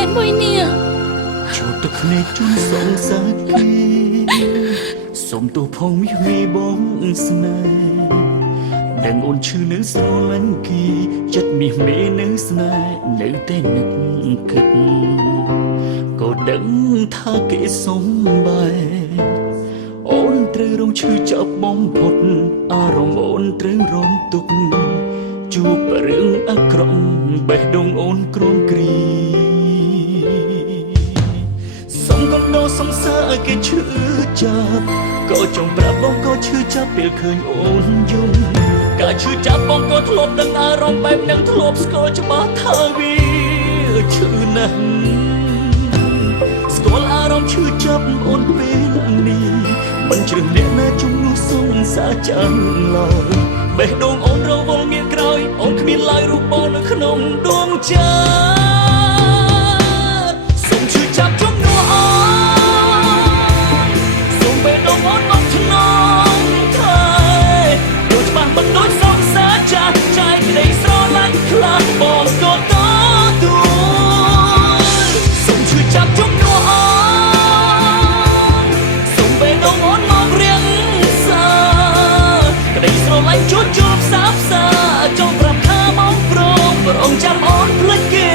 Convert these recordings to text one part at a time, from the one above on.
ឯងមួយនេះចូលទឹកភ្នែកជូនសងសាគីសុំទោះផងមាសមេបងស្នេហ៍ដឹងអូនឈឺនៅស្រលាញ់គីចិត្តមាសមេនៅស្នេហ៍នៅតែនឹកគិតក៏ដឹងថាគេសំបែអូនត្រូវរងឈឺចាប់បំផុតអារម្មណ៍អូនត្រូវរងទុក្ខជួបរឿងអាក្រក់បេះដូងអូនក្រំគ្រីសុំកុំដោសង្សារឲ្យគេឈឺចាប់ក៏ចង់ប្រាប់បងក៏ឈឺចាប់ពេលឃើញអូនយំការឈឺចាប់បងក៏ធ្លាប់ដឹងអារម្មណ៍បែបនឹងធ្លាប់ស្គាល់ច្បាស់ថាវាឈឺណាស់ស្គាល់អារម្មណ៍ឈឺចាប់អូនពេលនេះមិនជ្រឹះអ្នកណាជំនួសសងសាចាំឡើយបេះដូងអូនរវល់ងាកក្រោយអូនគ្មានឡើយរូបបងនៅក្នុងដួងចិត្តសូមឈឺចាប់ជំនួសអូនសូមបេះដូងអូនមកថ្នមថែដូចច្បាស់មិនដូចសងសាចាចែកក្តីស្រឡាញ់ខ្លះបងក៏ទទួលសូមឈឺចាប់ជំនួសអូនសូមបេះដូងអូនមករៀងសាក្តីស្រឡាញ់ជួបផ្សាផ្សាចង់ប្រាប់ថាមកប្រងចាំអូនភ្លេចគេ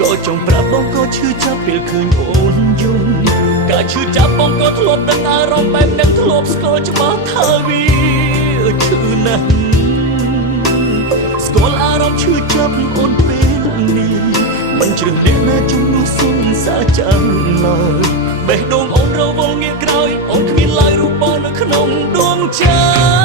ក៏ចង់ប្រាប់បងក៏ឈឺចាប់ពេលឃើញអូនយំការឈឺចាប់បងក៏ធ្លាប់ដឹងអារម្មណ៍បែបនឹងធ្លាប់ស្គាល់ច្បាស់ថាវាឈឺណាស់ស្គាល់អារម្មណ៍ឈឺចាប់អូនពេលនេះមិនជ្រឹះអ្នកណាជំនួសសងសាចាំឡើយបេះដូងអូនរវល់ងាកក្រោយអូនគ្មានឡើយរូបបងនៅក្នុងដួងចិត្ត